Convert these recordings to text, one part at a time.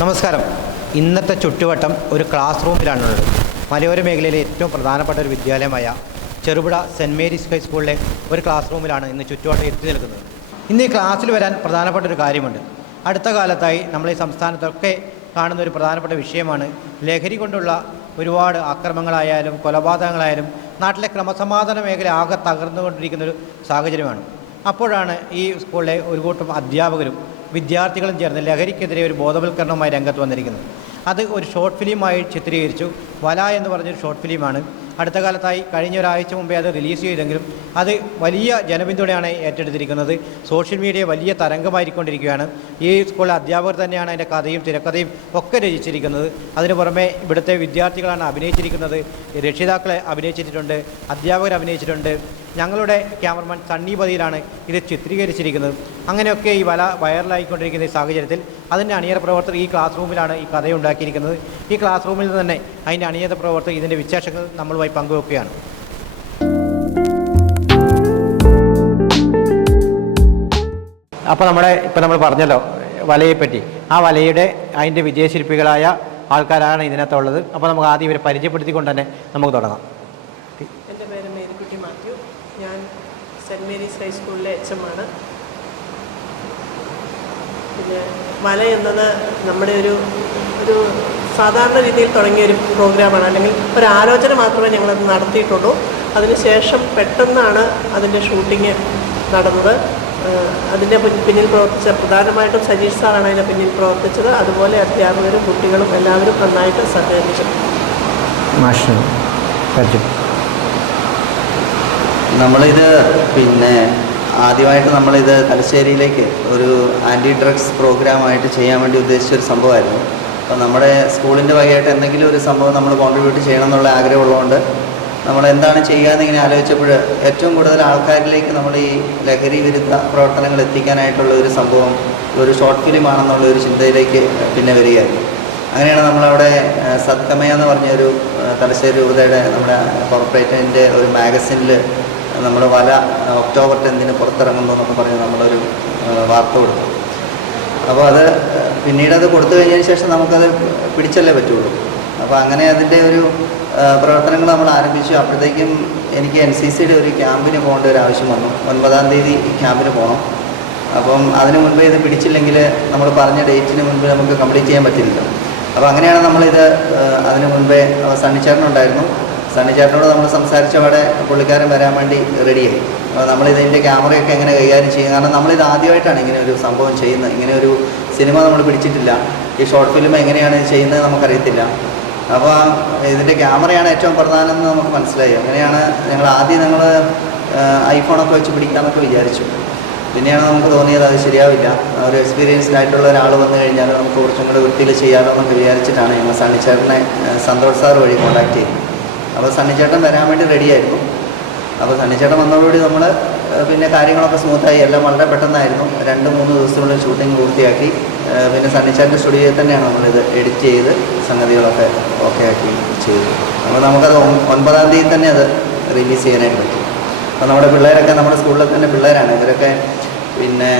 നമസ്കാരം. ഇന്നത്തെ ചുറ്റുവട്ടം ഒരു ക്ലാസ് റൂമിലാണുള്ളത് മലയോര മേഖലയിലെ ഏറ്റവും പ്രധാനപ്പെട്ട ഒരു വിദ്യാലയമായ ചെറുപുഴ സെന്റ് മേരീസ് ഹൈസ്കൂളിലെ ഒരു ക്ലാസ് റൂമിലാണ് ഇന്ന് ചുറ്റുവട്ടം എത്തി നിൽക്കുന്നത്. ഇന്ന് ഈ ക്ലാസ്സിൽ വരാൻ പ്രധാനപ്പെട്ട ഒരു കാര്യമുണ്ട്. അടുത്ത കാലത്തായി നമ്മൾ ഈ സംസ്ഥാനത്തൊക്കെ കാണുന്ന ഒരു പ്രധാനപ്പെട്ട വിഷയമാണ് ലഹരി കൊണ്ടുള്ള ഒരുപാട് ആക്രമങ്ങളായാലും കൊലപാതകങ്ങളായാലും നാട്ടിലെ ക്രമസമാധാന മേഖല ആകെ തകർന്നുകൊണ്ടിരിക്കുന്ന ഒരു സാഹചര്യമാണ്. അപ്പോഴാണ് ഈ സ്കൂളിലെ ഒരു കൂട്ടം അധ്യാപകരും വിദ്യാർത്ഥികളും ചേർന്ന് ലഹരിക്കെതിരെ ഒരു ബോധവൽക്കരണവുമായി രംഗത്ത് വന്നിരിക്കുന്നത്. അത് ഒരു ഷോർട്ട് ഫിലിമായി ചിത്രീകരിച്ചു. വല എന്ന് പറഞ്ഞൊരു ഷോർട്ട് ഫിലിമാണ്. അടുത്ത കാലത്തായി കഴിഞ്ഞ ഒരാഴ്ച മുമ്പേ അത് റിലീസ് ചെയ്തെങ്കിലും അത് വലിയ ജനപിന്തുണയാണ് ഏറ്റെടുത്തിരിക്കുന്നത്. സോഷ്യൽ മീഡിയ വലിയ തരംഗമായിക്കൊണ്ടിരിക്കുകയാണ് ഈ സ്കൂളിലെ അധ്യാപകർ തന്നെയാണ് അതിന്റെ കഥയും തിരക്കഥയും ഒക്കെ രചിച്ചിരിക്കുന്നത്. അതിനു പുറമെ ഇവിടുത്തെ വിദ്യാർത്ഥികളാണ് അഭിനയിച്ചിരിക്കുന്നത്. രക്ഷിതാക്കളെ അഭിനയിച്ചിട്ടുണ്ട്. അധ്യാപകർ അഭിനയിച്ചിട്ടുണ്ട്. ഞങ്ങളുടെ ക്യാമറമാൻ സണ്ണി പതിയിലാണ് ഇത് ചിത്രീകരിച്ചിരിക്കുന്നത്. അങ്ങനെയൊക്കെ ഈ വല വൈറലായിക്കൊണ്ടിരിക്കുന്ന ഈ സാഹചര്യത്തിൽ അതിന്റെ അണിയറ പ്രവർത്തകർ ഈ ക്ലാസ് റൂമിലാണ് ഈ കഥയുണ്ടാക്കിയിരിക്കുന്നത്. ഈ ക്ലാസ് റൂമിൽ തന്നെ അതിന്റെ അണിയറ പ്രവർത്തകർ ഇതിന്റെ വിശേഷങ്ങൾ നമ്മളുമായി പങ്കുവെക്കുകയാണ്. അപ്പോൾ നമ്മുടെ ഇപ്പോൾ നമ്മൾ പറഞ്ഞല്ലോ വലയെപ്പറ്റി. ആ വലയുടെ അതിന്റെ വിജയശില്പികളായ ആൾക്കാരാണ് ഇതിനകത്തുള്ളത്. അപ്പോൾ നമുക്ക് ആദ്യം ഇവരെ പരിചയപ്പെടുത്തിക്കൊണ്ട് തന്നെ നമുക്ക് തുടങ്ങാം എന്റെ പേര് മേരിക്കുട്ടി മാത്യു ഞാൻ സെന്റ് മേരീസ് ഹൈസ്കൂളിലെ എച്ച് എം ആണ് പിന്നെ മല എന്നത് നമ്മുടെ ഒരു ഒരു സാധാരണ രീതിയിൽ തുടങ്ങിയ ഒരു പ്രോഗ്രാമാണ്. അല്ലെങ്കിൽ ഒരു ആലോചന മാത്രമേ ഞങ്ങളത് നടത്തിയിട്ടുള്ളൂ. അതിനുശേഷം പെട്ടെന്നാണ് അതിന്റെ ഷൂട്ടിങ് നടന്നത്. അതിന്റെ പിന്നിൽ പ്രവർത്തിച്ച പ്രധാനമായിട്ടും സജീഷ് സാറാണ് അതിന്റെ പിന്നിൽ പ്രവർത്തിച്ചത്. അതുപോലെ അധ്യാപകരും കുട്ടികളും എല്ലാവരും നന്നായിട്ട് സഹകരിച്ചു. മാഷ് നമ്മളിത് പിന്നെ ആദ്യമായിട്ട് നമ്മളിത് തലശ്ശേരിയിലേക്ക് ഒരു ആന്റി ഡ്രഗ്സ് പ്രോഗ്രാമായിട്ട് ചെയ്യാൻ വേണ്ടി ഉദ്ദേശിച്ച ഒരു സംഭവമായിരുന്നു. അപ്പോൾ നമ്മുടെ സ്കൂളിന്റെ വകയായിട്ട് എന്തെങ്കിലും ഒരു സംഭവം നമ്മൾ കോൺട്രിബ്യൂട്ട് ചെയ്യണം എന്നുള്ള ആഗ്രഹമുള്ളതുകൊണ്ട് നമ്മൾ എന്താണ് ചെയ്യുക എന്നിങ്ങനെ ആലോചിച്ചപ്പോൾ ഏറ്റവും കൂടുതൽ ആൾക്കാരിലേക്ക് നമ്മൾ ഈ ലഹരി വിരുദ്ധ പ്രവർത്തനങ്ങൾ എത്തിക്കാനായിട്ടുള്ള ഒരു സംഭവം ഒരു ഷോർട്ട് ഫിലിം ഫിലിമാണെന്നുള്ള ഒരു ചിന്തയിലേക്ക് പിന്നെ വരികയായിരുന്നു. അങ്ങനെയാണ് നമ്മളവിടെ സത്കമയെന്ന് പറഞ്ഞൊരു തലശ്ശേരി രൂപതയുടെ നമ്മുടെ കോർപ്പറേറ്റിന്റെ ഒരു മാഗസിനിൽ നമ്മൾ വല ഒക്ടോബർ ടെൻത്തിന് പുറത്തിറങ്ങുന്നു എന്നൊക്കെ പറഞ്ഞ് നമ്മളൊരു വാർത്ത കൊടുത്തു. അപ്പോൾ അത് പിന്നീട് അത് കൊടുത്തു കഴിഞ്ഞതിന് ശേഷം നമുക്കത് പിടിച്ചല്ലേ പറ്റുള്ളൂ. അപ്പോൾ അങ്ങനെ അതിന്റെ ഒരു പ്രവർത്തനങ്ങൾ നമ്മൾ ആരംഭിച്ചു. അപ്പോഴത്തേക്കും എനിക്ക് എൻ സി സിയുടെ ഒരു ക്യാമ്പിന് പോകേണ്ട ഒരു ആവശ്യം വന്നു. ഒൻപതാം തീയതി ക്യാമ്പിന് പോകണം. അപ്പം അതിന് മുൻപേ ഇത് പിടിച്ചില്ലെങ്കിൽ നമ്മൾ പറഞ്ഞ ഡേറ്റിന് മുൻപ് നമുക്ക് കംപ്ലീറ്റ് ചെയ്യാൻ പറ്റില്ല. അപ്പോൾ അങ്ങനെയാണ് നമ്മളിത് അതിന് മുൻപേ സണ്ണിച്ചേട്ടനുണ്ടായിരുന്നു സണ്ണിച്ചേട്ടനോട് നമ്മൾ സംസാരിച്ചവിടെ പുള്ളിക്കാരൻ വരാൻ വേണ്ടി റെഡിയായി അപ്പോൾ നമ്മളിതിന്റെ ക്യാമറയൊക്കെ എങ്ങനെ കൈകാര്യം ചെയ്യും കാരണം നമ്മളിത് ആദ്യമായിട്ടാണ് ഇങ്ങനെ ഒരു സംഭവം ചെയ്യുന്നത്. ഇങ്ങനെ ഒരു സിനിമ നമ്മൾ പിടിച്ചിട്ടില്ല. ഈ ഷോർട്ട് ഫിലിം എങ്ങനെയാണ് ചെയ്യുന്നത് നമുക്കറിയത്തില്ല. അപ്പോൾ ഇതിന്റെ ക്യാമറയാണ് ഏറ്റവും പ്രധാനം എന്ന് നമുക്ക് മനസ്സിലായി. അങ്ങനെയാണ് ഞങ്ങൾ ആദ്യം ഞങ്ങൾ ഐഫോണൊക്കെ വെച്ച് പിടിക്കാമെന്നൊക്കെ വിചാരിച്ചു. പിന്നെയാണ് നമുക്ക് തോന്നിയത് അത് ശരിയാവില്ല. ഒരു എക്സ്പീരിയൻസ്ഡ് ആയിട്ടുള്ള ഒരാൾ വന്നു കഴിഞ്ഞാൽ നമുക്ക് കുറച്ചും കൂടെ വൃത്തിയിൽ ചെയ്യാമെന്നൊക്കെ വിചാരിച്ചിട്ടാണ് ഞങ്ങൾ സണ്ണിച്ചേട്ടനെ സന്തോഷ് സാർ വഴി കോൺടാക്ട് ചെയ്തത്. അപ്പോൾ സണ്ണിച്ചേട്ടൻ വരാൻ വേണ്ടി റെഡിയായിരുന്നു അപ്പോൾ സണ്ണിച്ചേട്ടൻ വന്നതോടുകൂടി നമ്മൾ പിന്നെ കാര്യങ്ങളൊക്കെ സ്മൂത്തായി എല്ലാം വളരെ പെട്ടെന്നായിരുന്നു. രണ്ട് മൂന്ന് ദിവസത്തിനുള്ളിൽ ഷൂട്ടിംഗ് പൂർത്തിയാക്കി. പിന്നെ സണ്ണിച്ചേട്ടന്റെ സ്റ്റുഡിയോയിൽ തന്നെയാണ് നമ്മളിത് എഡിറ്റ് ചെയ്ത് സംഗതികളൊക്കെ ഓക്കെ ആക്കി ചെയ്തു അപ്പോൾ നമുക്കത് ഒൻ- ഒൻപതാം തീയതി തന്നെ അത് റിലീസ് ചെയ്യാനായിട്ട് പറ്റും. അപ്പോൾ നമ്മുടെ പിള്ളേരൊക്കെ നമ്മുടെ സ്കൂളിലെ തന്നെ പിള്ളേരാണ്. ഇവരൊക്കെ പിന്നെ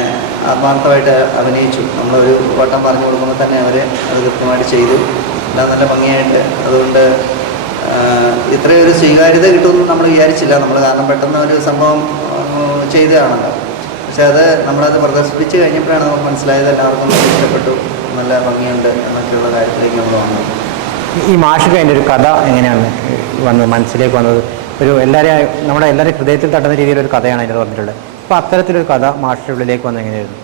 ആത്മാർത്ഥമായിട്ട് അഭിനയിച്ചു. നമ്മളൊരു വട്ടം പറഞ്ഞു കൊടുക്കുമ്പോൾ തന്നെ അവർ അത് കൃത്യമായിട്ട് ചെയ്തു. എല്ലാം നല്ല ഭംഗിയായിട്ട്. അതുകൊണ്ട് ആഹ്, ഇത്രയും ഒരു സ്വീകാര്യത കിട്ടുമെന്ന് നമ്മൾ വിചാരിച്ചില്ല. നമ്മൾ കാരണം പെട്ടെന്ന് ഒരു സംഭവം ചെയ്തതാണല്ലോ. പക്ഷെ അത് നമ്മളത് പ്രദർശിപ്പിച്ച് കഴിഞ്ഞപ്പോഴാണ് നമുക്ക് മനസ്സിലായത് എല്ലാവർക്കും ഇഷ്ടപ്പെട്ടു നല്ല ഭംഗിയുണ്ട് എന്നൊക്കെയുള്ള കാര്യത്തിലേക്ക് നമ്മൾ വന്നു. ഈ മാഷിക അതിന്റെ ഒരു കഥ എങ്ങനെയാണ് വന്നത്? മനസ്സിലേക്ക് വന്നത്? ഒരു എല്ലാവരെയും നമ്മുടെ എല്ലാവരെയും ഹൃദയത്തിൽ തട്ടുന്ന രീതിയിലൊരു കഥയാണ് അതിന്റെ പറഞ്ഞിട്ടുള്ളത് അപ്പോൾ അത്തരത്തിലൊരു കഥ മാഷിന്റെ ഉള്ളിലേക്ക് വന്നത് എങ്ങനെയായിരുന്നു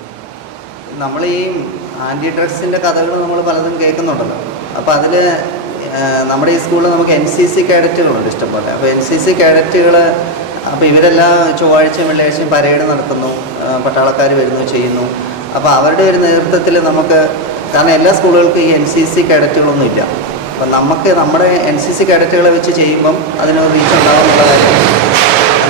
നമ്മൾ ഈ ആന്റി ഡ്രഗ്സിന്റെ കഥകൾ നമ്മൾ പലതും കേൾക്കുന്നുണ്ടല്ലോ. അപ്പോൾ അതിൽ നമ്മുടെ ഈ സ്കൂളിൽ നമുക്ക് എൻ സി സി കാഡറ്റുകളുണ്ട് ഇഷ്ടംപോലെ. അപ്പോൾ എൻ സി സി കാഡറ്റുകൾ അപ്പോൾ ഇവരെല്ലാം ചൊവ്വാഴ്ചയും വെള്ളിയാഴ്ചയും പരേഡ് നടത്തുന്നു. പട്ടാളക്കാർ വരുന്നു ചെയ്യുന്നു. അപ്പോൾ അവരുടെ ഒരു നേതൃത്വത്തിൽ നമുക്ക് കാരണം എല്ലാ സ്കൂളുകൾക്കും ഈ എൻ സി സി കാഡറ്റുകളൊന്നും ഇല്ല. അപ്പം നമുക്ക് നമ്മുടെ എൻ സി സി കാഡറ്റുകളെ വെച്ച് ചെയ്യുമ്പം അതിനൊരു റീച്ച് ഉണ്ടാവുമെന്നുള്ള കാര്യം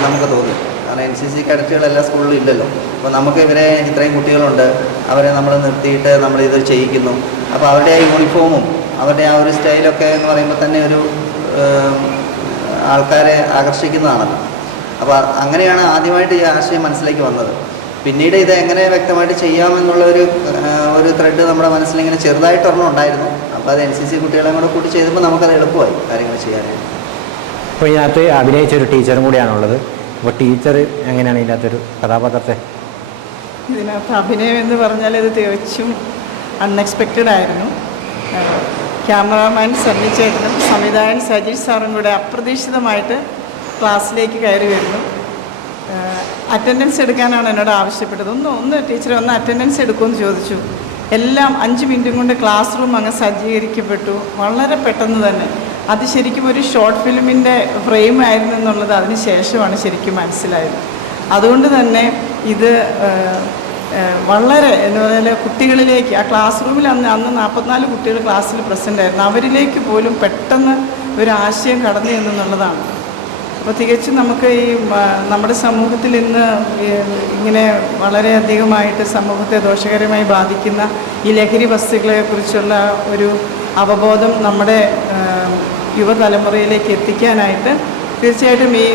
നമുക്ക് തോന്നി. കാരണം എൻ സി സി കാഡറ്റുകൾ എല്ലാ സ്കൂളിലും ഇല്ലല്ലോ. അപ്പോൾ നമുക്ക് ഇവരെ ഇത്രയും കുട്ടികളുണ്ട്. അവരെ നമ്മൾ നിർത്തിയിട്ട് നമ്മളിത് ചെയ്യിക്കുന്നു. അപ്പോൾ അവരുടെ യൂണിഫോമും അവരുടെ ആ ഒരു സ്റ്റൈലൊക്കെ എന്ന് പറയുമ്പോൾ തന്നെ ഒരു ആൾക്കാരെ ആകർഷിക്കുന്നതാണല്ലോ അപ്പോൾ അങ്ങനെയാണ് ആദ്യമായിട്ട് ഈ ആശയം മനസ്സിലേക്ക് വന്നത്. പിന്നീട് ഇത് എങ്ങനെ വ്യക്തമായിട്ട് ചെയ്യാമെന്നുള്ള ഒരു ഒരു ഒരു ത്രെഡ് നമ്മുടെ മനസ്സിൽ ഇങ്ങനെ ചെറുതായിട്ട് ഒരെണ്ണം ഉണ്ടായിരുന്നു. അപ്പോൾ അത് എൻ സി സി കുട്ടികളെ കൂടെ കൂട്ടി ചെയ്തപ്പോൾ നമുക്കത് എളുപ്പമായി കാര്യങ്ങൾ ചെയ്യാനായിട്ട്. അപ്പോൾ ഇതിനകത്ത് അഭിനയിച്ച ഒരു ടീച്ചറും കൂടിയാണുള്ളത്. അപ്പോൾ ടീച്ചർ എങ്ങനെയാണ് ഇതിനകത്തൊരു കഥാപാത്രത്തെ? ഇതിനകത്ത് അഭിനയം എന്ന് പറഞ്ഞാൽ ഇത് തികച്ചും അൺഎക്സ്പെക്റ്റഡ് ആയിരുന്നു. ക്യാമറാമാൻ സണ്ണി ചേട്ടനും സംവിധായകൻ സജീഷ് സാറും കൂടെ അപ്രതീക്ഷിതമായിട്ട് ക്ലാസ്സിലേക്ക് കയറി വരുന്നു. അറ്റൻഡൻസ് എടുക്കാനാണ് എന്നോട് ആവശ്യപ്പെട്ടത്. ഒന്ന് ഒന്ന് ടീച്ചർ ഒന്ന് അറ്റൻഡൻസ് എടുക്കുമെന്ന് ചോദിച്ചു. എല്ലാം അഞ്ച് മിനിറ്റും കൊണ്ട് ക്ലാസ് റൂം അങ്ങ് സജ്ജീകരിക്കപ്പെട്ടു. വളരെ പെട്ടെന്ന് തന്നെ. അത് ശരിക്കും ഒരു ഷോർട്ട് ഫിലിമിന്റെ ഫ്രെയിം ആയിരുന്നു എന്നുള്ളത് അതിന് ശേഷമാണ് ശരിക്കും മനസ്സിലായത്. അതുകൊണ്ട് തന്നെ ഇത് വളരെ എന്ന് പറഞ്ഞാൽ കുട്ടികളിലേക്ക് ആ ക്ലാസ് റൂമിൽ അന്ന് അന്ന് നാൽപ്പത്തിനാല് കുട്ടികൾ ക്ലാസ്സിൽ പ്രസന്റ് ആയിരുന്നു. അവരിലേക്ക് പോലും പെട്ടെന്ന് ഒരു ആശയം കടന്നു എന്നുള്ളതാണ്. അപ്പോൾ തികച്ചും നമുക്ക് ഈ നമ്മുടെ സമൂഹത്തിൽ ഇന്ന് ഇങ്ങനെ വളരെയധികമായിട്ട് സമൂഹത്തെ ദോഷകരമായി ബാധിക്കുന്ന ഈ ലഹരി വസ്തുക്കളെ കുറിച്ചുള്ള ഒരു അവബോധം നമ്മുടെ യുവതലമുറയിലേക്ക് എത്തിക്കാനായിട്ട് തീർച്ചയായിട്ടും ഈ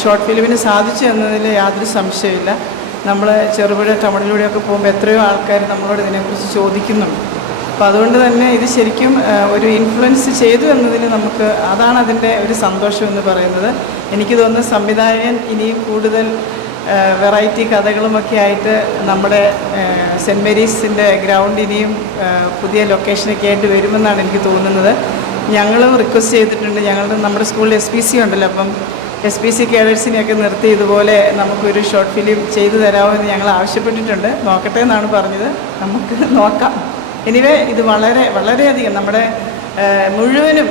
ഷോർട്ട് ഫിലിമിന് സാധിച്ചു എന്നതിൽ യാതൊരു സംശയമില്ല നമ്മൾ ചെറുപുഴ ടൗണിലൂടെയൊക്കെ പോകുമ്പോൾ എത്രയോ ആൾക്കാർ നമ്മളോട് ഇതിനെക്കുറിച്ച് ചോദിക്കുന്നുണ്ട്. അപ്പോൾ അതുകൊണ്ട് തന്നെ ഇത് ശരിക്കും ഒരു ഇൻഫ്ലുവൻസ് ചെയ്തു എന്നതിന് നമുക്ക് അതാണ് അതിന്റെ ഒരു സന്തോഷം എന്ന് പറയുന്നത്. എനിക്ക് തോന്നുന്നു സംവിധായകൻ ഇനിയും കൂടുതൽ വെറൈറ്റി കഥകളുമൊക്കെ ആയിട്ട് നമ്മുടെ സെന്റ് മേരീസിന്റെ ഗ്രൗണ്ട് ഇനിയും പുതിയ ലൊക്കേഷനൊക്കെ ആയിട്ട് വരുമെന്നാണ് എനിക്ക് തോന്നുന്നത്. ഞങ്ങളും റിക്വസ്റ്റ് ചെയ്തിട്ടുണ്ട്. ഞങ്ങളുടെ നമ്മുടെ സ്കൂളിൽ എസ് പി സി ഉണ്ടല്ലോ. അപ്പം എസ് പി സി കേഡേഴ്സിനെയൊക്കെ നിർത്തി ഇതുപോലെ നമുക്കൊരു ഷോർട്ട് ഫിലിം ചെയ്തു തരാമോ എന്ന് ഞങ്ങൾ ആവശ്യപ്പെട്ടിട്ടുണ്ട്. നോക്കട്ടെ എന്നാണ് പറഞ്ഞത്. നമുക്ക് നോക്കാം. എനിവേ ഇത് വളരെ വളരെയധികം നമ്മുടെ മുഴുവനും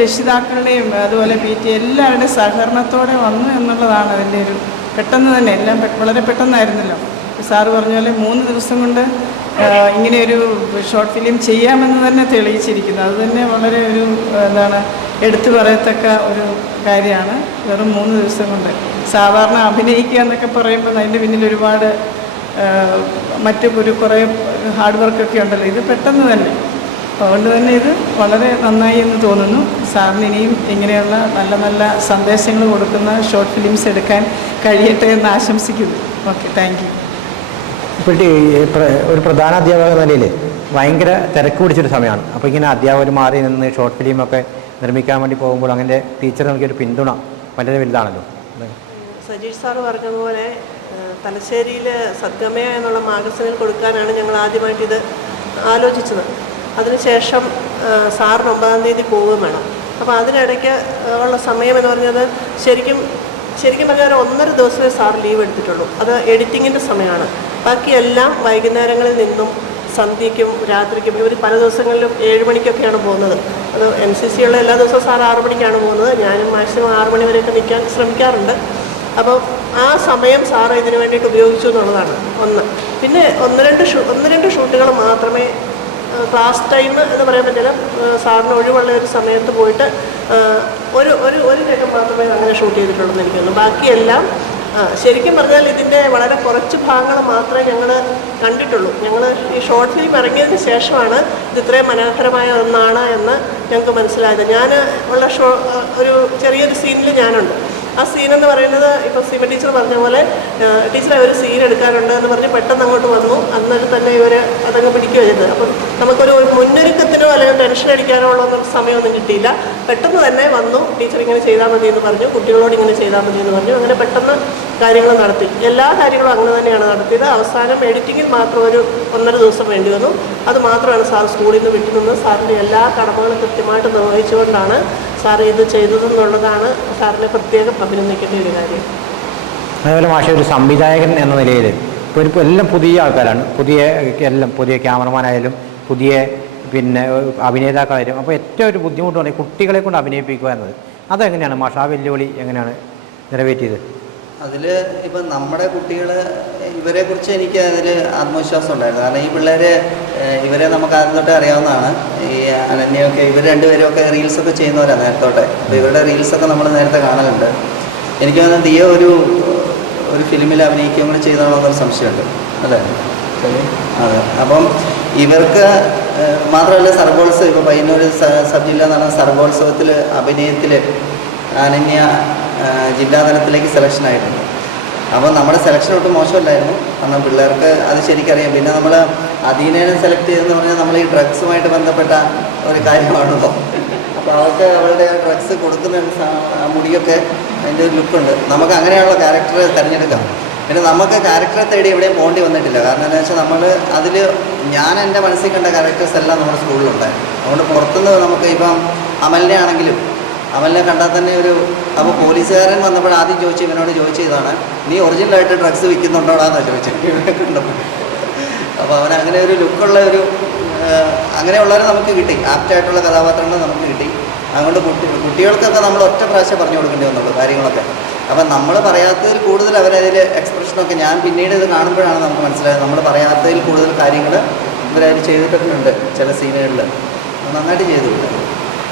രക്ഷിതാക്കളുടെയും അതുപോലെ പി ടി എല്ലാവരുടെയും സഹകരണത്തോടെ വന്നു എന്നുള്ളതാണ് അതിന്റെ ഒരു പെട്ടെന്ന് തന്നെ എല്ലാം വളരെ പെട്ടെന്നായിരുന്നല്ലോ. സാറ് പറഞ്ഞ പോലെ മൂന്ന് ദിവസം കൊണ്ട് ഇങ്ങനെയൊരു ഷോർട്ട് ഫിലിം ചെയ്യാമെന്ന് തന്നെ തെളിയിച്ചിരിക്കുന്നു. അത് തന്നെ വളരെ ഒരു എന്താണ് എടുത്തു പറയത്തക്ക ഒരു കാര്യമാണ്. വെറും മൂന്ന് ദിവസം കൊണ്ട്. സാധാരണ അഭിനയിക്കുക എന്നൊക്കെ പറയുമ്പോൾ അതിന്റെ പിന്നിൽ ഒരുപാട് മറ്റു ഒരു കുറേ ഹാർഡ് വർക്കൊക്കെ ഉണ്ടല്ലോ. ഇത് പെട്ടെന്ന് തന്നെ. അതുകൊണ്ട് തന്നെ ഇത് വളരെ നന്നായി എന്ന് തോന്നുന്നു. സാറിന് ഇനിയും ഇങ്ങനെയുള്ള നല്ല നല്ല സന്ദേശങ്ങൾ കൊടുക്കുന്ന ഷോർട്ട് ഫിലിംസ് എടുക്കാൻ കഴിയട്ടെ എന്ന് ആശംസിക്കുന്നു. ഓക്കെ താങ്ക് യു ഇപ്പോഴത്തെ ഒരു പ്രധാന അധ്യാപക നിലയിൽ ഭയങ്കര തിരക്ക് പിടിച്ചൊരു സമയമാണ്. അപ്പോൾ ഇങ്ങനെ അധ്യാപകർ മാറി നിന്ന് ഷോർട്ട് ഫിലിമൊക്കെ നിർമ്മിക്കാൻ വേണ്ടി പോകുമ്പോൾ അങ്ങനെ ടീച്ചർ നൽകിയൊരു പിന്തുണ വളരെ വലുതാണല്ലോ. സജീഷ് സാർ പറഞ്ഞതുപോലെ പോലെ തലശ്ശേരിയിൽ സദ്ഗമയ എന്നുള്ള മാഗസിനിൽ കൊടുക്കാനാണ് ഞങ്ങൾ ആദ്യമായിട്ട് ഇത് ആലോചിച്ചത്. അതിനുശേഷം സാറിന് ഒമ്പതാം തീയതി പോവുകയും വേണം. അപ്പോൾ അതിനിടയ്ക്ക് ഉള്ള സമയം എന്ന് പറഞ്ഞത് ശരിക്കും ശരിക്കും പറഞ്ഞാൽ ഒരു ഒന്നര ദിവസമേ സാർ ലീവ് എടുത്തിട്ടുള്ളൂ. അത് എഡിറ്റിങ്ങിന്റെ സമയമാണ്. ബാക്കിയെല്ലാം വൈകുന്നേരങ്ങളിൽ നിന്നും സന്ധ്യയ്ക്കും രാത്രിക്കും ഇവർ പല ദിവസങ്ങളിലും ഏഴ് മണിക്കൊക്കെയാണ് പോകുന്നത്. അത് എൻ സി സി ഉള്ള എല്ലാ ദിവസവും സാർ ആറ് മണിക്കാണ് പോകുന്നത്. ഞാനും മാക്സിമം ആറ് മണി വരെയൊക്കെ നിൽക്കാൻ ശ്രമിക്കാറുണ്ട്. അപ്പോൾ ആ സമയം സാറ് ഇതിനു വേണ്ടിയിട്ട് ഉപയോഗിച്ചു എന്നുള്ളതാണ് ഒന്ന്. പിന്നെ ഒന്ന് രണ്ട് ഷൂ ഒന്ന് രണ്ട് ഷൂട്ടുകൾ മാത്രമേ ക്ലാസ് ടൈം എന്ന് പറയാൻ പറ്റില്ല. സാറിന് ഒഴിവുള്ള ഒരു സമയത്ത് പോയിട്ട് ഒരു ഒരു ഒരു രംഗം മാത്രമേ അങ്ങനെ ഷൂട്ട് ചെയ്തിട്ടുള്ളൂ എന്ന് എനിക്ക് തോന്നുന്നു. ബാക്കിയെല്ലാം ശരിക്കും പറഞ്ഞാൽ ഇതിന്റെ വളരെ കുറച്ച് ഭാഗങ്ങൾ മാത്രമേ ഞങ്ങൾ കണ്ടിട്ടുള്ളൂ. ഞങ്ങൾ ഈ ഷോർട്ട് ഫിലിം ഇറങ്ങിയതിന് ശേഷമാണ് ഇത് ഇത്രയും മനോഹരമായ ഒന്നാണ് എന്ന് ഞങ്ങൾക്ക് മനസ്സിലായത്. ഞാൻ ഉള്ള ഷോ ഒരു ചെറിയൊരു സീനിൽ ഞാനുണ്ട്. ആ സീൻ എന്ന് പറയുന്നത് ഇപ്പൊ സീമ ടീച്ചർ പറഞ്ഞ പോലെ ടീച്ചറെ ഒരു സീൻ എടുക്കാനുണ്ട് എന്ന് പറഞ്ഞ് പെട്ടെന്ന് അങ്ങോട്ട് വന്നു. അന്നേരം തന്നെ ഇവർ അതങ്ങ് പിടിക്കുകയോ ചെയ്തത്. അപ്പം നമുക്കൊരു മുന്നൊരുക്കത്തിനോ അല്ലെങ്കിൽ ടെൻഷൻ അടിക്കാനോ ഉള്ള സമയമൊന്നും കിട്ടിയില്ല. പെട്ടെന്ന് തന്നെ വന്നു. ടീച്ചർ ഇങ്ങനെ ചെയ്താൽ മതി എന്ന് പറഞ്ഞു. കുട്ടികളോട് ഇങ്ങനെ ചെയ്താൽ മതി എന്ന് പറഞ്ഞു. അങ്ങനെ പെട്ടെന്ന് കാര്യങ്ങൾ നടത്തി. എല്ലാ കാര്യങ്ങളും അങ്ങനെ തന്നെയാണ് നടത്തിയത്. അവസാനം എഡിറ്റിങ്ങിൽ മാത്രം ഒരു ഒന്നര ദിവസം വേണ്ടി വന്നു. അത് മാത്രമാണ് സാർ സ്കൂളിൽ നിന്ന് വിട്ടുനിന്ന് സാറിന്റെ എല്ലാ കടമകളും കൃത്യമായിട്ട് നിർവഹിച്ചുകൊണ്ടാണ് സാർ ഇത് ചെയ്തതെന്നുള്ളതാണ് സാറിനെ പ്രത്യേകം അഭിനന്ദിക്കേണ്ട ഒരു കാര്യം. അതേപോലെ മാഷ ഒരു സംവിധായകൻ എന്ന നിലയിൽ ഇപ്പോൾ എല്ലാം പുതിയ ആൾക്കാരാണ്. പുതിയ എല്ലാം പുതിയ ക്യാമറമാനായാലും പുതിയ പിന്നെ അഭിനേതാക്കളായാലും അപ്പോൾ ഏറ്റവും ഒരു ബുദ്ധിമുട്ട് കുട്ടികളെ കൊണ്ട് അഭിനയിപ്പിക്കുക എന്നത്. അതെങ്ങനെയാണ് മാഷ? ആ വെല്ലുവിളി എങ്ങനെയാണ് നിറവേറ്റിയത്? അതിൽ ഇപ്പം നമ്മുടെ കുട്ടികൾ ഇവരെ കുറിച്ച് എനിക്ക് അതിൽ ആത്മവിശ്വാസം ഉണ്ടായിരുന്നു. കാരണം ഈ പിള്ളേരെ ഇവരെ നമുക്ക് ആദ്യം തൊട്ടേ അറിയാവുന്നതാണ്. ഈ അനന്യൊക്കെ ഇവർ രണ്ടുപേരും ഒക്കെ റീൽസൊക്കെ ചെയ്യുന്നവരാണ് നേരത്തോട്ടെ. അപ്പോൾ ഇവരുടെ റീൽസൊക്കെ നമ്മൾ നേരത്തെ കാണലുണ്ട്. എനിക്ക് തോന്നുന്നത് ദിയ ഒരു ഒരു ഫിലിമിൽ അഭിനയിക്കുകയും കൂടെ ചെയ്താണെന്നൊരു സംശയമുണ്ട്. അല്ലേ? അതെ. അപ്പം ഇവർക്ക് മാത്രമല്ല സർവോത്സവം ഇപ്പോൾ പയ്യന്നൂർ സബ് ജില്ല നടന്ന സർവോത്സവത്തിൽ അഭിനയത്തിൽ അനന്യ ജില്ലാ ജില്ലാതലത്തിലേക്ക് സെലക്ഷൻ ആയിട്ടുണ്ട്. അപ്പോൾ നമ്മുടെ സെലക്ഷൻ ഒട്ടും മോശമല്ലായിരുന്നു. കാരണം പിള്ളേർക്ക് അത് ശരിക്കറിയാം. പിന്നെ നമ്മൾ അധീനേനെ സെലക്ട് ചെയ്തെന്ന് പറഞ്ഞാൽ നമ്മൾ ഈ ഡ്രഗ്സുമായിട്ട് ബന്ധപ്പെട്ട ഒരു കാര്യമാണല്ലോ. അപ്പോൾ അവർക്ക് അവരുടെ ഡ്രഗ്സ് കൊടുക്കുന്ന മുടിയൊക്കെ അതിന്റെ ഒരു ലുക്കുണ്ട് നമുക്ക് അങ്ങനെയുള്ള ക്യാരക്ടർ തിരഞ്ഞെടുക്കാം. പിന്നെ നമുക്ക് ക്യാരക്ടറെ തേടി എവിടെയും പോകേണ്ടി വന്നിട്ടില്ല. കാരണം എന്താ വെച്ചാൽ നമ്മൾ അതിൽ ഞാൻ എന്റെ മനസ്സിൽ കണ്ട ക്യാരക്ടേഴ്സ് എല്ലാം നമ്മുടെ സ്കൂളിലുണ്ടായിരുന്നു അതുകൊണ്ട് പുറത്തുനിന്ന് നമുക്ക് ഇപ്പം അമലിനെ ആണെങ്കിലും അമലിനെ കണ്ടാൽ തന്നെ ഒരു അപ്പോൾ പോലീസുകാരൻ വന്നപ്പോൾ ആദ്യം ചോദിച്ചു ഇവനോട് ചോദിച്ചതാണ് നീ ഒറിജിനലായിട്ട് ഡ്രഗ്സ് വിൽക്കുന്നുണ്ടോടാന്നാണ് ചോദിച്ചത് അപ്പോൾ അവൻ അങ്ങനെ ഒരു ലുക്കുള്ള ഒരു അങ്ങനെയുള്ളവരെ നമുക്ക് കിട്ടി. ആപ്റ്റായിട്ടുള്ള കഥാപാത്രങ്ങൾ നമുക്ക് കിട്ടി. അതുകൊണ്ട് കുട്ടി കുട്ടികൾക്കൊക്കെ നമ്മൾ ഒറ്റ പ്രാവശ്യം പറഞ്ഞു കൊടുക്കേണ്ടി വന്നുള്ളൂ കാര്യങ്ങളൊക്കെ. അപ്പം നമ്മൾ പറയാത്തതിൽ കൂടുതൽ അവരതിൽ എക്സ്പ്രഷനൊക്കെ ഞാൻ പിന്നീട് ഇത് കാണുമ്പോഴാണ് നമുക്ക് മനസ്സിലായത്. നമ്മൾ പറയാത്തതിൽ കൂടുതൽ കാര്യങ്ങൾ ഇവരതിൽ ചെയ്തിട്ടുണ്ട് ചില സീനുകളിൽ നന്നായിട്ട് ചെയ്തിട്ടുണ്ട്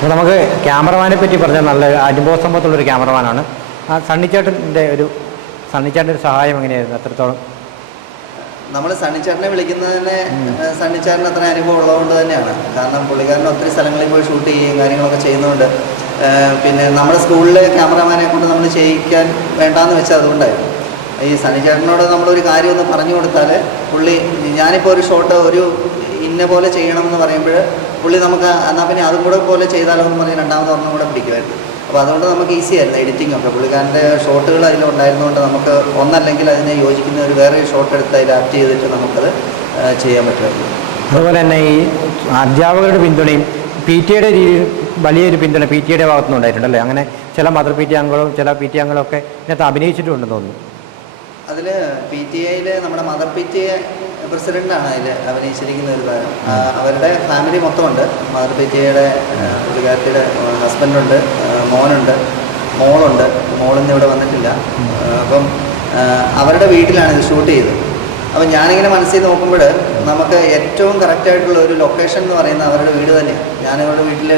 അപ്പോൾ നമുക്ക് ക്യാമറമാനെ പറ്റി പറഞ്ഞാൽ നല്ല അനുഭവ സമ്പത്തുള്ളൊരു ക്യാമറമാനാണ്. ആ സണ്ണിച്ചേട്ടന്റെ ഒരു സണ്ണിച്ചേട്ടന്റെ ഒരു സഹായം എങ്ങനെയായിരുന്നു? അത്രത്തോളം. നമ്മൾ സണ്ണിച്ചേട്ടനെ വിളിക്കുന്നത് തന്നെ സണ്ണിച്ചേട്ടൻ അത്ര അനുഭവം ഉള്ളതുകൊണ്ട് തന്നെയാണ്. കാരണം പുള്ളിക്കാരൻ ഒത്തിരി സ്ഥലങ്ങളിൽ പോയി ഷൂട്ട് ചെയ്യുകയും കാര്യങ്ങളൊക്കെ ചെയ്യുന്നുണ്ട്. പിന്നെ നമ്മുടെ സ്കൂളിലെ ക്യാമറമാനെ കൊണ്ട് നമ്മൾ ചെയ്യിക്കാൻ വേണ്ടാന്ന് വെച്ചാൽ അതുകൊണ്ടായിരുന്നു. ഈ സനിചേട്ടനോട് നമ്മളൊരു കാര്യം ഒന്ന് പറഞ്ഞു കൊടുത്താൽ പുള്ളി ഞാനിപ്പോൾ ഒരു ഷോട്ട് ഒരു ഇന്ന പോലെ ചെയ്യണമെന്ന് പറയുമ്പോൾ പുള്ളി നമുക്ക് എന്നാൽ പിന്നെ അതും കൂടെ പോലെ ചെയ്താലോ എന്ന് പറഞ്ഞ് രണ്ടാമത് ഒന്നും കൂടെ പിടിക്കുമായിരുന്നു. അപ്പോൾ അതുകൊണ്ട് നമുക്ക് ഈസി ആയിരുന്നു എഡിറ്റിംഗ് ഒക്കെ. പുള്ളിക്കാരന്റെ ഷോട്ടുകൾ അതിലുണ്ടായിരുന്നുകൊണ്ട് നമുക്ക് ഒന്നല്ലെങ്കിൽ അതിനെ യോജിക്കുന്ന ഒരു വേറെ ഷോട്ട് എടുത്ത് അതിൽ ആപ്റ്റ് ചെയ്തിട്ട് നമുക്കത് ചെയ്യാൻ പറ്റുമായിരുന്നു. അതുപോലെ തന്നെ ഈ അധ്യാപകരുടെ പിന്തുണയും പി ടി എയുടെ രീതിയിൽ വലിയൊരു പിന്തുണ പി ടി എയുടെ ഭാഗത്തുനിന്ന് ഉണ്ടായിട്ടുണ്ടല്ലേ അങ്ങനെ ചില മദർ പി ടി അംഗങ്ങളും ചില പി ടി അംഗങ്ങളും ഒക്കെ ഇതിനകത്ത് അഭിനയിച്ചിട്ടുണ്ടെന്ന് തോന്നുന്നു. അതിൽ പി ടി ഐയിൽ നമ്മുടെ മദർ പി ടി ഐ പ്രസിഡന്റാണ് അതിൽ അഭിനയിച്ചിരിക്കുന്ന ഒരു താരം. അവരുടെ ഫാമിലി മൊത്തമുണ്ട്. മദർ പി ടി ഐയുടെ പുള്ളിക്കാരത്തിയുടെ ഹസ്ബൻഡുണ്ട് മോനുണ്ട് മോളുണ്ട്. മോളിന്ന് ഇവിടെ വന്നിട്ടില്ല. അപ്പം അവരുടെ വീട്ടിലാണ് ഇത് ഷൂട്ട് ചെയ്തത്. അപ്പം ഞാനിങ്ങനെ മനസ്സിൽ നോക്കുമ്പോൾ നമുക്ക് ഏറ്റവും കറക്റ്റായിട്ടുള്ള ഒരു ലൊക്കേഷൻ എന്ന് പറയുന്നത് അവരുടെ വീട് തന്നെയാണ്. ഞാൻ അവരുടെ വീട്ടിൽ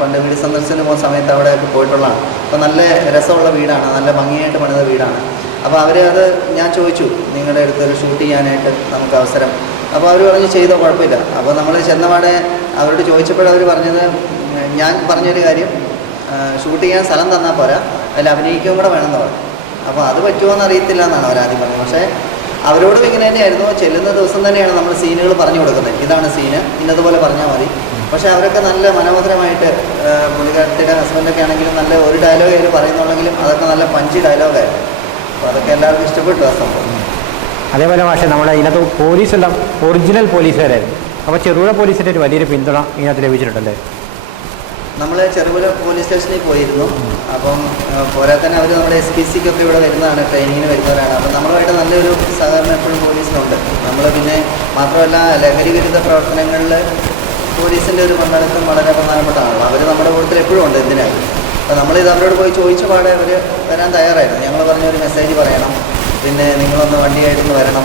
പണ്ട് വീട് സന്ദർശനത്തിന് പോകുന്ന സമയത്ത് അവിടെ പോയിട്ടുള്ളതാണ്. അപ്പം നല്ല രസമുള്ള വീടാണ്. നല്ല ഭംഗിയായിട്ട് പണിത വീടാണ്. അപ്പോൾ അവർ അത് ഞാൻ ചോദിച്ചു നിങ്ങളുടെ അടുത്ത് ഒരു ഷൂട്ട് ചെയ്യാനായിട്ട് നമുക്ക് അവസരം. അപ്പോൾ അവർ പറഞ്ഞു ചെയ്തോ കുഴപ്പമില്ല. അപ്പോൾ നമ്മൾ ചെന്നപാടെ അവരോട് ചോദിച്ചപ്പോഴവർ പറഞ്ഞത് ഉം, ഞാൻ പറഞ്ഞൊരു കാര്യം ഷൂട്ട് ചെയ്യാൻ സ്ഥലം തന്നാൽ പോരാ അതിൽ അഭിനയിക്കുകയും കൂടെ വേണമെന്ന് പറഞ്ഞു. അപ്പോൾ അത് പറ്റുമോ എന്ന് അറിയത്തില്ല എന്നാണ് അവർ ആദ്യം പറഞ്ഞത്. പക്ഷേ അവരോടും ഇങ്ങനെ തന്നെയായിരുന്നു. ചെല്ലുന്ന ദിവസം തന്നെയാണ് നമ്മൾ സീനുകൾ പറഞ്ഞു കൊടുക്കുന്നത്. ഇതാണ് സീന് ഇന്നതുപോലെ പറഞ്ഞാൽ മതി. പക്ഷേ അവരൊക്കെ നല്ല മനോഹരമായിട്ട് പുള്ളിക്കാരത്തിയുടെ ഹസ്ബൻഡൊക്കെ ആണെങ്കിലും നല്ല ഒരു ഡയലോഗ് അവർ പറയുന്നുണ്ടെങ്കിലും അതൊക്കെ നല്ല പഞ്ചി ഡയലോഗായിരുന്നു അപ്പോൾ അതൊക്കെ എല്ലാവർക്കും ഇഷ്ടപ്പെട്ടു ആ സംഭവം. അതേപോലെ പക്ഷേ നമ്മുടെ ഇതിനകത്ത് പോലീസെല്ലാം ഒറിജിനൽ പോലീസുകാരായിരുന്നു അപ്പോൾ ചെറുപുഴ പോലീസിന്റെ ഒരു വലിയൊരു പിന്തുണ ഇതിനകത്ത് ലഭിച്ചിട്ടുണ്ടല്ലേ? നമ്മൾ ചെറുപുര പോലീസ് സ്റ്റേഷനിൽ പോയിരുന്നു. അപ്പം പോരാ തന്നെ അവർ നമ്മുടെ എസ് പി സിക്കൊക്കെ ഇവിടെ വരുന്നതാണ് ട്രെയിനിങ്ങിന് വരുന്നവരാണ്. അപ്പം നമ്മളുമായിട്ട് നല്ലൊരു സഹകരണം എപ്പോഴും പോലീസിനുണ്ട്. നമ്മൾ പിന്നെ മാത്രമല്ല ലഹരി വിരുദ്ധ പ്രവർത്തനങ്ങളിൽ പോലീസിന്റെ ഒരു പങ്കാളിത്തം വളരെ പ്രധാനപ്പെട്ടതാണല്ലോ അവർ നമ്മുടെ കൂട്ടത്തിൽ എപ്പോഴും ഉണ്ട് എന്തിനായി? അപ്പോൾ നമ്മളിത് അവരോട് പോയി ചോദിച്ച പാടെ അവർ വരാൻ തയ്യാറായിരുന്നു. ഞങ്ങൾ പറഞ്ഞ ഒരു മെസ്സേജ് പറയണം. പിന്നെ നിങ്ങളൊന്ന് വണ്ടിയായിട്ടൊന്ന് വരണം.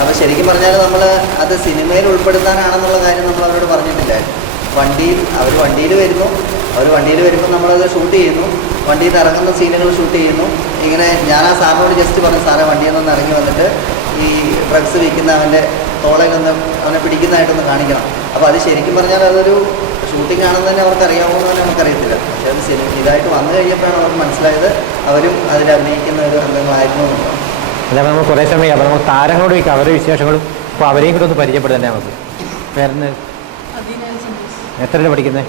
അപ്പോൾ ശരിക്കും പറഞ്ഞാൽ നമ്മൾ അത് സിനിമയിൽ ഉൾപ്പെടുത്താനാണെന്നുള്ള കാര്യം നമ്മൾ അവരോട് പറഞ്ഞിട്ടില്ലായിരുന്നു വണ്ടിയിൽ അവർ വണ്ടിയിൽ വരുന്നു. അവർ വണ്ടിയിൽ വരുമ്പോൾ നമ്മളത് ഷൂട്ട് ചെയ്യുന്നു. വണ്ടിയിൽ നിന്ന് ഇറങ്ങുന്ന സീനുകൾ ഷൂട്ട് ചെയ്യുന്നു. ഇങ്ങനെ ഞാൻ ആ സാറിനോട് ജസ്റ്റ് പറഞ്ഞു സാറേ വണ്ടിയിൽ നിന്ന് ഇറങ്ങി വന്നിട്ട് ഈ ഡ്രഗ്സ് വിൽക്കുന്ന അവന്റെ തോളെ നിന്ന് അവനെ പിടിക്കുന്നതായിട്ടൊന്ന് കാണിക്കണം. അപ്പോൾ അത് ശരിക്കും പറഞ്ഞാൽ അതൊരു ഷൂട്ടിംഗ് ആണെന്ന് തന്നെ അവർക്ക് അറിയാവുമെന്ന് തന്നെ നമുക്കറിയത്തില്ല. പക്ഷേ അത് സിനിമ ഇതായിട്ട് വന്നു കഴിഞ്ഞപ്പോഴാണ് അവർക്ക് മനസ്സിലായത് അവരും അതിൽ അഭിനയിക്കുന്ന ഒരു അംഗങ്ങളായിരുന്നു എന്നുള്ളത് അല്ല നമ്മൾ കുറേ സമയം അപ്പോൾ നമുക്ക് താരങ്ങളോട് ചോദിക്കാം അവരുടെ വിശേഷങ്ങളും. അപ്പോൾ അവരെയും കൂടെ ഒന്ന് പരിചയപ്പെടുത്തണ്ടേ നമുക്ക്? പേരെന്ന് രൂപ പഠിക്കുന്നത്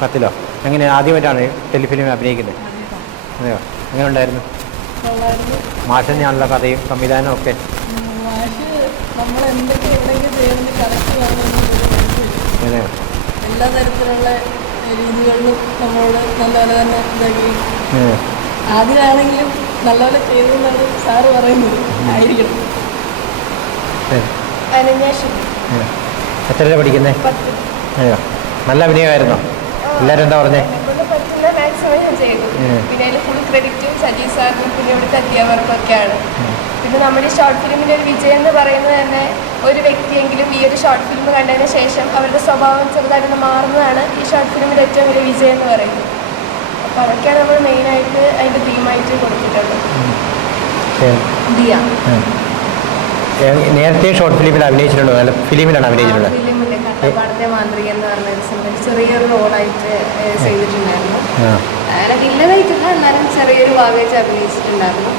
പത്തിലോ? എങ്ങനെ ആദ്യമായിട്ടാണ് ടെലിഫിലിം അഭിനയിക്കുന്നത് അതെയോ? എങ്ങനെ ഉണ്ടായിരുന്നു മാഷൻ ഞാനുള്ള കഥയും സംവിധാനവും ഒക്കെ. എല്ലാ തരത്തിലുള്ള രീതികളിലും നമ്മളോട് നല്ലപോലെ തന്നെ ഇതാക്കി ആദ്യമാണെങ്കിലും നല്ലപോലെ ചെയ്തു എന്നാണ് സാറ് പറയുന്നത്. ആയിരിക്കണം. എത്രയിലാണ് പഠിക്കുന്നത് നല്ല അഭിനയമായിരുന്നോ. എല്ലാവരും എന്താ പറഞ്ഞേ എന്നെക്കൊണ്ട് പറ്റുന്ന മാക്സിമം ഞാൻ ചെയ്തു ഉം. പിന്നെ അതിൽ ഫുൾ ക്രെഡിറ്റും സജീവ് സാറിനും പിന്നെ ഇവിടുത്തെ അധ്യാപകർക്കൊക്കെയാണ്. പിന്നെ നമ്മുടെ ഈ ഷോർട്ട് ഫിലിമിന്റെ ഒരു വിജയം എന്ന് പറയുന്നത് തന്നെ ഒരു വ്യക്തിയെങ്കിലും ഈ ഒരു ഷോർട്ട് ഫിലിം കണ്ടതിന് ശേഷം അവരുടെ സ്വഭാവം ചെറുതായിട്ട് മാറുന്നതാണ് ഈ ഷോർട്ട് ഫിലിമിന്റെ ഏറ്റവും വലിയ വിജയം എന്ന് പറയുന്നത്. അപ്പോൾ അതൊക്കെയാണ് നമ്മൾ മെയിനായിട്ട് അതിന്റെ തീമായിട്ട് കൊടുത്തിട്ടുള്ളത്. ദിയ. നേരത്തെ ഷോർട്ട് ഫിലിമിൽ അഭിനയിച്ചിട്ടുണ്ടോ? അല്ല ഫിലിമിലാണ് അഭിനയിച്ചിട്ടുള്ളത്. ഫിലിമിന്റെ കട്ടപ്പാടത്തെ മാന്ത്രിക എന്ന് പറഞ്ഞ ഒരു ചെറിയൊരു റോളായിട്ട് ചെയ്തിട്ടുണ്ടായിരുന്നു. അങ്ങനെ വില്ലനായിട്ടില്ല എന്നാലും ചെറിയൊരു ഭാഗം അഭിനയിച്ചിട്ടുണ്ടായിരുന്നു.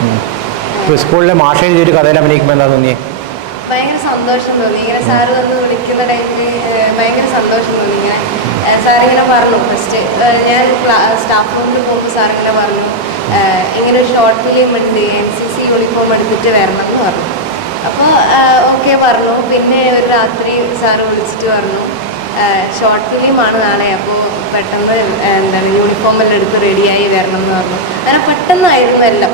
ഇപ്പോൾ സ്കൂളിലെ മാഷ എഴുതിയൊരു കഥയിൽ അഭിനയിക്കുമ്പോൾ എന്താ തോന്നിയേ? ഭയങ്കര സന്തോഷം തോന്നി. ഇങ്ങനെ സാറ് വന്ന് വിളിക്കുന്ന ടൈമിൽ ഭയങ്കര സന്തോഷം തോന്നി. ഇങ്ങനെ സാറിങ്ങനെ പറഞ്ഞു. ഫസ്റ്റ് ഞാൻ സ്റ്റാഫ് റൂമിൽ പോകുമ്പോൾ സാറിങ്ങനെ പറഞ്ഞു. ഇങ്ങനെ ഒരു ഷോർട്ട് ഫിലിം ഉണ്ട് എൻ സി സി യൂണിഫോം എടുത്തിട്ട് വരണം എന്ന് പറഞ്ഞു. അപ്പോൾ ഓക്കെ പറഞ്ഞു. പിന്നെ ഒരു രാത്രി സാറ് വിളിച്ചിട്ട് പറഞ്ഞു. ഷോർട്ട് ഫിലിമാണ് നാളെ. അപ്പോൾ പെട്ടെന്ന് എന്താണ് യൂണിഫോം എല്ലാം എടുത്ത് റെഡിയായി വരണം എന്ന് പറഞ്ഞു. അങ്ങനെ പെട്ടെന്നായിരുന്നു എല്ലാം.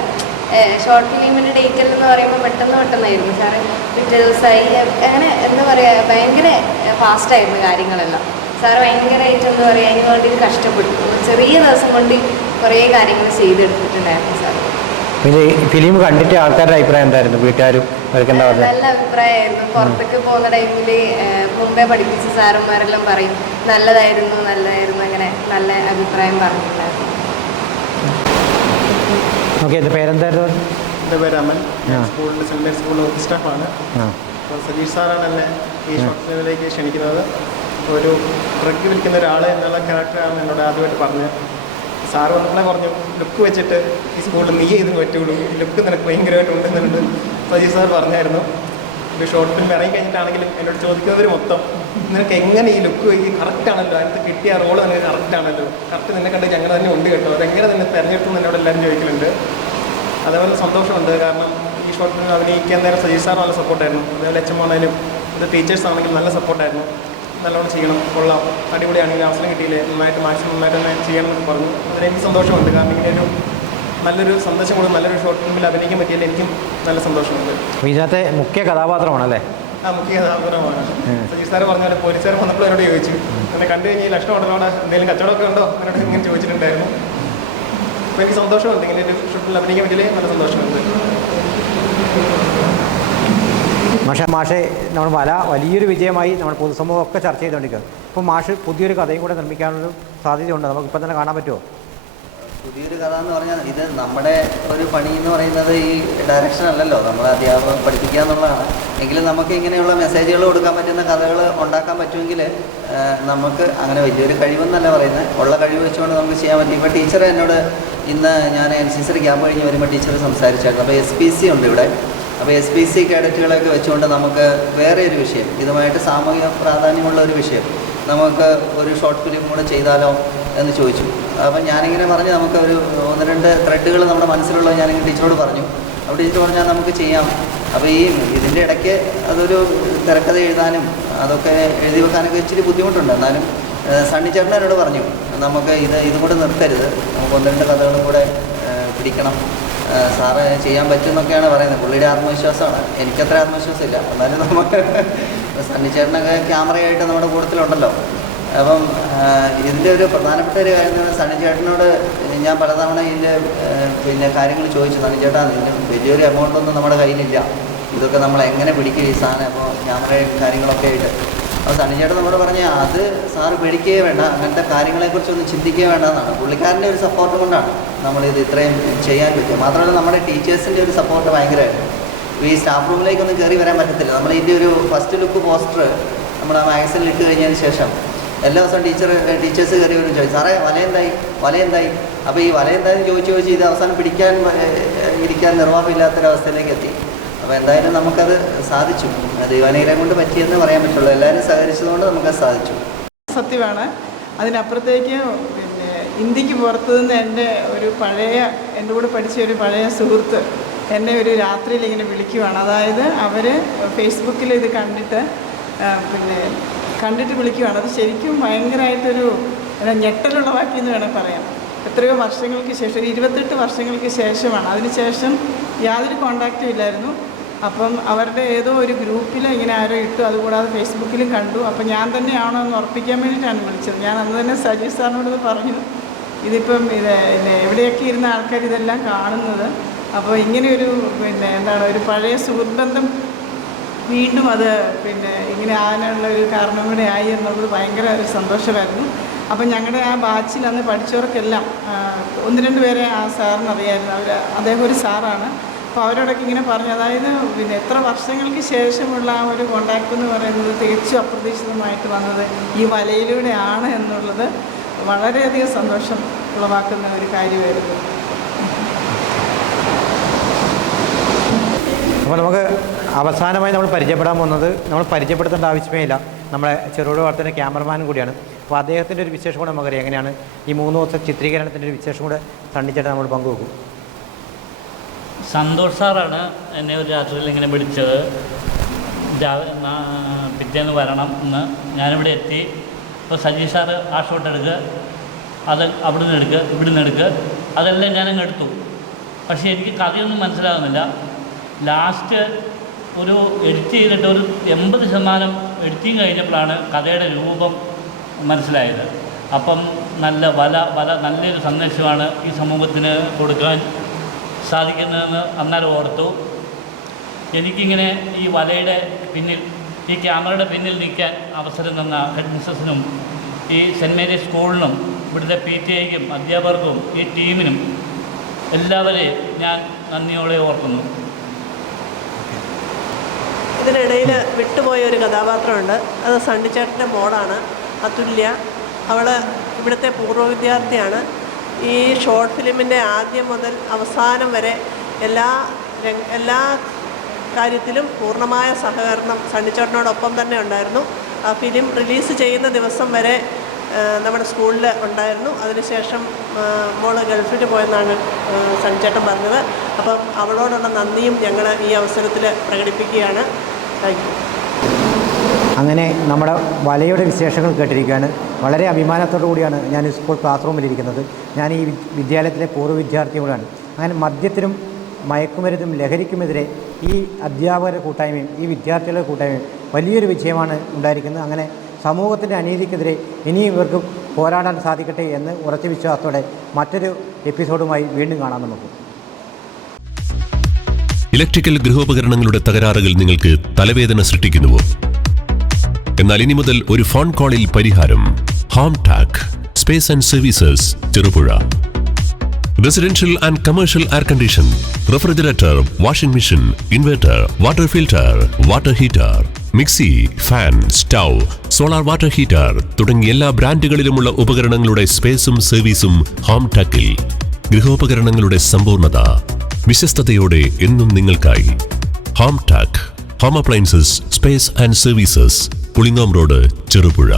ഷോർട്ട് ഫിലിമിന്റെ ഡേറ്റ് എന്ന് പറയുമ്പോൾ പെട്ടെന്ന് പെട്ടെന്നായിരുന്നു. സാറ് പിറ്റേ ദിവസമായി അങ്ങനെ എന്താ പറയുക ഭയങ്കര ഫാസ്റ്റായിരുന്നു കാര്യങ്ങളെല്ലാം. സാറ് ഭയങ്കരമായിട്ട് എന്താ പറയുക അതിന് വേണ്ടി കഷ്ടപ്പെട്ടു. ചെറിയ ദിവസം കൊണ്ട് കുറേ കാര്യങ്ങൾ ചെയ്തെടുത്തിട്ടുണ്ടായിരുന്നു സാർ പിന്നെ ഫിലിം കണ്ടിട്ട് ആൾക്കാരുടെ അഭിപ്രായം എന്തായിരുന്നു? വീട്ടുകാരും അവർക്ക് എന്താ പറഞ്ഞത് നല്ല അഭിപ്രായമായിരുന്നു. പുറത്തേക്ക് പോകുന്ന ടൈമിൽ മുമ്പേ പഠിപ്പിച്ച സാറന്മാരെല്ലാം പറയും നല്ലതായിരുന്നു നല്ലതായിരുന്നു അങ്ങനെ നല്ല അഭിപ്രായം പറഞ്ഞിട്ടുണ്ടായിരുന്നു. ഓക്കെ ഇത് പേരെന്തായിരുന്നു? എന്റെ പേര് അമൽ. ഞാൻ. സ്കൂളിൽ സെന്റ് സ്കൂളിൽ ഓഫീസ് സ്റ്റാഫാണ്. അപ്പോൾ സതീഷ് സാറാണ് എന്നെ ഈ ഷോർട്ട് ഫിലിമിലേക്ക് ക്ഷണിക്കുന്നത്. ഒരു ഡ്രഗ് വിൽക്കുന്ന ഒരാൾ എന്നുള്ള ക്യാരക്ടറാണ് എന്നോട് ആദ്യമായിട്ട് പറഞ്ഞത്. സാറ് വന്നെ പറഞ്ഞു ലുക്ക് വെച്ചിട്ട് ഈ സ്കൂളിൽ നീ ഇതിന് പറ്റുള്ളൂ. ലുക്ക് നിനക്ക് ഭയങ്കരമായിട്ട് ഉണ്ടെന്നുണ്ട്. സജീവ് സാർ പറഞ്ഞായിരുന്നു ഒരു ഷോർട്ട് ഫിലിം ഇറങ്ങി കഴിഞ്ഞിട്ടാണെങ്കിലും എന്നോട് ചോദിക്കുന്നവർ മൊത്തം നിനക്ക് എങ്ങനെ ഈ ലുക്ക് ഈ കറക്റ്റ് ആണല്ലോ? അതിനകത്ത് കിട്ടിയ റോൾ നിനക്ക് കറക്റ്റ് ആണല്ലോ? കറക്റ്റ് നിന്നെ കണ്ട് ഞങ്ങൾ തന്നെ ഉണ്ട് കേട്ടോ. അതെങ്ങനെ നിന്നെ തിരഞ്ഞെടുത്തു? എന്നോട് എല്ലാവരും ചോദിക്കലുണ്ട്. അതേപോലെ സന്തോഷമുണ്ട്. കാരണം ഈ ഷോർട്ട് ഫിലിം അഭിനയിക്കാൻ നേരം സജീവ് സാർ നല്ല സപ്പോർട്ടായിരുന്നു അതേപോലെ എച്ച് എം ആണെങ്കിലും ഇത് ടീച്ചേഴ്സ് ആണെങ്കിലും നല്ല സപ്പോർട്ടായിരുന്നു നല്ലോണം ചെയ്യണം. കൊള്ളാം. അടിപൊളിയാണെങ്കിൽ അവസരം കിട്ടിയില്ലേ? നന്നായിട്ട് മാക്സിമം നന്നായിട്ട് തന്നെ ചെയ്യണം എന്നൊക്കെ പറഞ്ഞു അതിനെനിക്ക് സന്തോഷമുണ്ട്. കാരണം ഇങ്ങനെ ഒരു നല്ലൊരു സന്ദേശം കൊടുത്ത് നല്ലൊരു ഷോർട്ട് ഫിലിമിൽ അഭിനയിക്കാൻ പറ്റിയതിൽ എനിക്കും നല്ല സന്തോഷമുണ്ട്. അപ്പോൾ ഇതിനകത്തെ മുഖ്യ കഥാപാത്രമാണല്ലേ? ആ മുഖ്യ കഥാപാത്രമാണ്. സജീഷ് സാറ് പറഞ്ഞ പോലെ പോലീസുകാർ വന്നപ്പോൾ എന്നോട് ചോദിച്ചു. എന്നെ കണ്ടു കഴിഞ്ഞാൽ ഈ ലക്ഷണം അവിടെ? എന്തെങ്കിലും കച്ചവടമൊക്കെ ഉണ്ടോ? എന്നോട് ഇങ്ങനെ ചോദിച്ചിട്ടുണ്ടായിരുന്നു. അപ്പോൾ എനിക്ക് സന്തോഷമുണ്ട്. ഇങ്ങനെ ഒരു ഷൂട്ടിൽ അഭിനയിക്കാൻ പറ്റിയാലേ നല്ല സന്തോഷമുണ്ട്. മാഷ മാഷെ നമ്മൾ വല വലിയൊരു വിജയമായി നമ്മുടെ പൊതുസമൂഹം ഒക്കെ ചർച്ച ചെയ്തുകൊണ്ടിരിക്കുന്നത് അപ്പോൾ മാഷ് പുതിയൊരു കഥയും കൂടെ നിർമ്മിക്കാനൊരു സാധ്യതയുണ്ട്. നമുക്ക് ഇപ്പം തന്നെ കാണാൻ പറ്റുമോ? പുതിയൊരു കഥ എന്ന് പറഞ്ഞാൽ ഇത് നമ്മുടെ ഒരു പണി എന്ന് പറയുന്നത് ഈ ഡയറക്ഷൻ അല്ലല്ലോ. നമ്മൾ അധ്യാപകം പഠിപ്പിക്കുക എന്നുള്ളതാണ്. എങ്കിലും നമുക്ക് ഇങ്ങനെയുള്ള മെസ്സേജുകൾ കൊടുക്കാൻ പറ്റുന്ന കഥകൾ ഉണ്ടാക്കാൻ പറ്റുമെങ്കിൽ നമുക്ക് അങ്ങനെ വലിയൊരു കഴിവെന്നല്ല പറയുന്നത്. ഉള്ള കഴിവ് വെച്ചുകൊണ്ട് നമുക്ക് ചെയ്യാൻ പറ്റും. ഇപ്പോൾ ടീച്ചർ എന്നോട് ഇന്ന് ഞാൻ എൻ സി സി ക്യാമ്പ് കഴിഞ്ഞ് വരുമ്പോൾ ടീച്ചർ സംസാരിച്ചായിരുന്നു. അപ്പോൾ എസ് പി സി ഉണ്ട് ഇവിടെ. അപ്പോൾ എസ് പി സി കേഡറ്റുകളൊക്കെ വെച്ചുകൊണ്ട് നമുക്ക് വേറെ ഒരു വിഷയം ഇതുമായിട്ട് സാമൂഹിക പ്രാധാന്യമുള്ള ഒരു വിഷയം നമുക്ക് ഒരു ഷോർട്ട് ഫിലിം കൂടെ ചെയ്താലോ എന്ന് ചോദിച്ചു. അപ്പം ഞാനിങ്ങനെ പറഞ്ഞ് നമുക്ക് ഒരു ഒന്ന് രണ്ട് ത്രെഡുകൾ നമ്മുടെ മനസ്സിലുള്ളത് ഞാനിങ്ങനെ ടീച്ചറോട് പറഞ്ഞു. അപ്പോൾ ടീച്ചർ പറഞ്ഞാൽ നമുക്ക് ചെയ്യാം. അപ്പോൾ ഈ ഇതിന്റെ ഇടയ്ക്ക് അതൊരു തിരക്കഥ എഴുതാനും അതൊക്കെ എഴുതി വെക്കാനൊക്കെ ഇച്ചിരി ബുദ്ധിമുട്ടുണ്ട്. എന്നാലും സണ്ണി ചേട്ടനോട് പറഞ്ഞു നമുക്ക് ഇത് ഇതും കൂടെ നിർത്തരുത്. നമുക്ക് ഒന്ന് രണ്ട് കഥകളും കൂടെ പിടിക്കണം. സാറ് ചെയ്യാൻ പറ്റും എന്നൊക്കെയാണ് പറയുന്നത്. പുള്ളിയുടെ ആത്മവിശ്വാസമാണ്. എനിക്കത്ര ആത്മവിശ്വാസമില്ല. എന്നാലും നമുക്ക് സണ്ണി ചേട്ടനൊക്കെ ക്യാമറയായിട്ട് നമ്മുടെ കൂട്ടത്തിലുണ്ടല്ലോ. അപ്പം ഇതിന്റെ ഒരു പ്രധാനപ്പെട്ട ഒരു കാര്യം എന്ന് സണ്ണി ചേട്ടനോട് ഞാൻ പലതവണ ഇതിന്റെ പിന്നെ കാര്യങ്ങൾ ചോദിച്ചു. സണ്ണി ചേട്ടാ ഇതിന് വലിയൊരു എമൗണ്ടൊന്നും നമ്മുടെ കയ്യിലില്ല. ഇതൊക്കെ നമ്മൾ എങ്ങനെ പിടിക്കും ഈ സാധനം? അപ്പോൾ ക്യാമറയും കാര്യങ്ങളൊക്കെ ആയിട്ട്. അപ്പോൾ സണ്ണിച്ചേട്ടൻ നമ്മൾ പറഞ്ഞ അത് സാറ് പേടിക്കുകയേ വേണ്ട അങ്ങനത്തെ കാര്യങ്ങളെക്കുറിച്ചൊന്നും ചിന്തിക്കുകയേ വേണ്ട എന്നാണ്. പുള്ളിക്കാരന്റെ ഒരു സപ്പോർട്ട് കൊണ്ടാണ് നമ്മളിത് ഇത്രയും ചെയ്യാൻ പറ്റുക മാത്രമല്ല നമ്മുടെ ടീച്ചേഴ്സിന്റെ ഒരു സപ്പോർട്ട് ഭയങ്കരമായിരുന്നു ഈ സ്റ്റാഫ് റൂമിലേക്കൊന്നും കയറി വരാൻ പറ്റത്തില്ല. നമ്മൾ ഇതിന്റെ ഒരു ഫസ്റ്റ് ലുക്ക് പോസ്റ്റർ നമ്മൾ ആ മാഗസിനിൽ ഇട്ട് കഴിഞ്ഞതിന് ശേഷം എല്ലാ ദിവസവും ടീച്ചർ ടീച്ചേഴ്സ് കയറി വരും ചോദിച്ചു സാറേ വലയെന്തായി? വലയെന്തായി? അപ്പോൾ ഈ വലയെന്തായെന്ന് ചോദിച്ച് ചോദിച്ച് ഇത് അവസാനം പിടിക്കാൻ ഇരിക്കാൻ നിർവാഹമില്ലാത്തൊരവസ്ഥയിലേക്ക് എത്തി. അപ്പോൾ എന്തായാലും നമുക്കത് സാധിച്ചു. ദൈവാനുഗ്രഹം കൊണ്ട് പറ്റിയെന്ന് പറയാൻ പറ്റുള്ളൂ. എല്ലാവരും സഹകരിച്ചതുകൊണ്ട് നമുക്കത് സാധിച്ചു. സത്യമാണ്. അതിനപ്പുറത്തേക്ക് പിന്നെ ഇന്ത്യയ്ക്ക് പുറത്തു നിന്ന് എന്റെ ഒരു പഴയ എന്റെ കൂടെ പഠിച്ച ഒരു പഴയ സുഹൃത്ത് എന്നെ ഒരു രാത്രിയിൽ ഇങ്ങനെ വിളിക്കുവാണ്. അതായത് അവർ ഫേസ്ബുക്കിൽ ഇത് കണ്ടിട്ട് പിന്നെ കണ്ടിട്ട് വിളിക്കുവാണ്. അത് ശരിക്കും ഭയങ്കരമായിട്ടൊരു ഞെട്ടലുളവാക്കി എന്ന് വേണേൽ പറയാം. എത്രയോ വർഷങ്ങൾക്ക് ശേഷം ഒരു ഇരുപത്തെട്ട് വർഷങ്ങൾക്ക് ശേഷമാണ്. അതിനുശേഷം യാതൊരു കോണ്ടാക്റ്റും ഇല്ലായിരുന്നു. അപ്പം അവരുടെ ഏതോ ഒരു ഗ്രൂപ്പിൽ ഇങ്ങനെ ആരോ ഇട്ടു അതുകൂടാതെ ഫേസ്ബുക്കിലും കണ്ടു. അപ്പം ഞാൻ തന്നെയാണോ എന്ന് ഉറപ്പിക്കാൻ വേണ്ടിയിട്ടാണ് വിളിച്ചത്. ഞാൻ അന്ന് തന്നെ സജീവ് സാറിനോട് പറഞ്ഞു. ഇതിപ്പം ഇത് എവിടെയൊക്കെ ഇരുന്ന ആൾക്കാർ ഇതെല്ലാം കാണുന്നത്. അപ്പോൾ ഇങ്ങനെയൊരു പിന്നെ എന്താണ് ഒരു പഴയ സുഹൃത്ബന്ധം വീണ്ടും അത് പിന്നെ ഇങ്ങനെ ആകാനുള്ള ഒരു കാരണം കൂടെ ആയി എന്നുള്ളത് ഭയങ്കര ഒരു സന്തോഷമായിരുന്നു. അപ്പം ഞങ്ങളുടെ ആ ബാച്ചിൽ അന്ന് പഠിച്ചവർക്കെല്ലാം ഒന്ന് രണ്ട് പേരെ ആ സാറിന് അറിയായിരുന്നു അവർ അദ്ദേഹം ഒരു സാറാണ്. അപ്പോൾ അവരോടൊക്കെ ഇങ്ങനെ പറഞ്ഞു. അതായത് പിന്നെ എത്ര വർഷങ്ങൾക്ക് ശേഷമുള്ള ആ ഒരു കോണ്ടാക്ട് എന്ന് പറയുന്നത് തികച്ചും അപ്രതീക്ഷിതമായിട്ട് വന്നത് ഈ വലയിലൂടെയാണ് എന്നുള്ളത് വളരെയധികം സന്തോഷം ഉളവാക്കുന്ന ഒരു കാര്യമായിരുന്നു. അപ്പോൾ നമുക്ക് അവസാനമായി നമ്മൾ പരിചയപ്പെടാൻ പോകുന്നത് നമ്മൾ പരിചയപ്പെടുത്തേണ്ട ആവശ്യമേ ഇല്ല. നമ്മുടെ ചെറുപുഴ വാർത്തയുടെ ക്യാമറമാനും കൂടിയാണ്. അപ്പോൾ അദ്ദേഹത്തിന്റെ ഒരു വിശേഷം കൂടെ നമുക്കറിയാം. എങ്ങനെയാണ് ഈ മൂന്ന് ദിവസം ചിത്രീകരണത്തിന്റെ ഒരു വിശേഷം കൂടെ സണ്ണിച്ചേട്ടൻ നമ്മൾ പങ്കുവെക്കും. സന്തോഷ് സാറാണ് എന്നെ ഒരു രാത്രിയിൽ ഇങ്ങനെ വിളിച്ചത്. പിറ്റേന്ന് വരണം എന്ന്. ഞാനിവിടെ എത്തി. അപ്പോൾ സജീഷ് സാറ് ആ ഷോട്ട് എടുക്കുക അത് അവിടുന്ന് എടുക്കുക ഇവിടുന്ന് എടുക്കുക അതെല്ലാം ഞാനങ്ങ് എടുത്തു. പക്ഷേ എനിക്ക് കഥയൊന്നും മനസ്സിലാകുന്നില്ല ലാസ്റ്റ് ഒരു എഡിറ്റ് ചെയ്തിട്ട് ഒരു എൺപത് ശതമാനം എഡിറ്റിങ് കഴിഞ്ഞപ്പോഴാണ് കഥയുടെ രൂപം മനസ്സിലായത്. അപ്പം നല്ല വല വല നല്ലൊരു സന്ദേശമാണ് ഈ സമൂഹത്തിന് കൊടുക്കാൻ സാധിക്കുന്നതെന്ന് അന്നേരം ഓർത്തു. എനിക്കിങ്ങനെ ഈ വലയുടെ പിന്നിൽ ഈ ക്യാമറയുടെ പിന്നിൽ നിൽക്കാൻ അവസരം തന്ന ഹെഡ് മിസ്സസിനും ഈ സെന്റ് മേരീസ് സ്കൂളിനും ഇവിടുത്തെ പി ടി ഐക്കും അധ്യാപകർക്കും ഈ ടീമിനും എല്ലാവരെയും ഞാൻ നന്ദിയോടെ ഓർക്കുന്നു. ഇതിനിടയിൽ വിട്ടുപോയ ഒരു കഥാപാത്രമുണ്ട്. അത് സണ്ണിച്ചേട്ടന്റെ മോളാണ് അതുല്യ. അവൾ ഇവിടുത്തെ പൂർവ വിദ്യാർത്ഥിയാണ്. ഈ ഷോർട്ട് ഫിലിമിന്റെ ആദ്യം മുതൽ അവസാനം വരെ എല്ലാ എല്ലാ കാര്യത്തിലും പൂർണമായ സഹകരണം സണ്ണിച്ചേട്ടനോടൊപ്പം തന്നെ ഉണ്ടായിരുന്നു. ആ ഫിലിം റിലീസ് ചെയ്യുന്ന ദിവസം വരെ നമ്മുടെ സ്കൂളിൽ ഉണ്ടായിരുന്നു. അതിനുശേഷം മോൾ ഗൾഫിൽ പോയെന്നാണ് സണ്ണിച്ചേട്ടൻ പറഞ്ഞത്. അപ്പം അവളോടുള്ള നന്ദിയും ഞങ്ങൾ ഈ അവസരത്തിൽ പ്രകടിപ്പിക്കുകയാണ്. Thank you. അങ്ങനെ നമ്മുടെ വലയുടെ വിശേഷങ്ങൾ കേട്ടിരിക്കുകയാണ്. വളരെ അഭിമാനത്തോടു കൂടിയാണ് ഞാൻ സ്കൂൾ ക്ലാസ് റൂമിലിരിക്കുന്നത് ഞാൻ ഈ വിദ്യാലയത്തിലെ പൂർവ വിദ്യാർത്ഥി കൂടെയാണ് അങ്ങനെ മദ്യത്തിനും മയക്കുമരുന്നും ലഹരിക്കുമെതിരെ ഈ അധ്യാപകരുടെ കൂട്ടായ്മയും ഈ വിദ്യാർത്ഥികളുടെ കൂട്ടായ്മയും വലിയൊരു വിജയമാണ് ഉണ്ടായിരിക്കുന്നത്. അങ്ങനെ സമൂഹത്തിന്റെ അനീതിക്കെതിരെ ഇനിയും ഇവർക്ക് പോരാടാൻ സാധിക്കട്ടെ എന്ന് ഉറച്ച വിശ്വാസത്തോടെ മറ്റൊരു എപ്പിസോഡുമായി വീണ്ടും കാണാം നമുക്ക്. ഇലക്ട്രിക്കൽ ഗൃഹോപകരണങ്ങളുടെ തകരാറുകൾ നിങ്ങൾക്ക് തലവേദന സൃഷ്ടിക്കുന്നുവോ? എന്നാൽ ഇനി മുതൽ ഒരു ഫോൺ കോളിൽ പരിഹാരം. Home tech space and services Cherupuzha residential and commercial air condition refrigerator washing machine inverter water filter water heater mixie fan stove solar water heater തുടങ്ങിയ എല്ലാ ബ്രാൻഡുകളിലുമുള്ള ഉപകരണങ്ങളുടെ സ്പേസും സർവീസും ഹോം ടാക്കിൽ ഗൃഹോപകരണങ്ങളുടെ സമ്പൂർണത വിശ്വസ്തയോടെ എന്നും നിങ്ങൾക്കായി. Home tech home appliances space and services Pulingome road Cherupuzha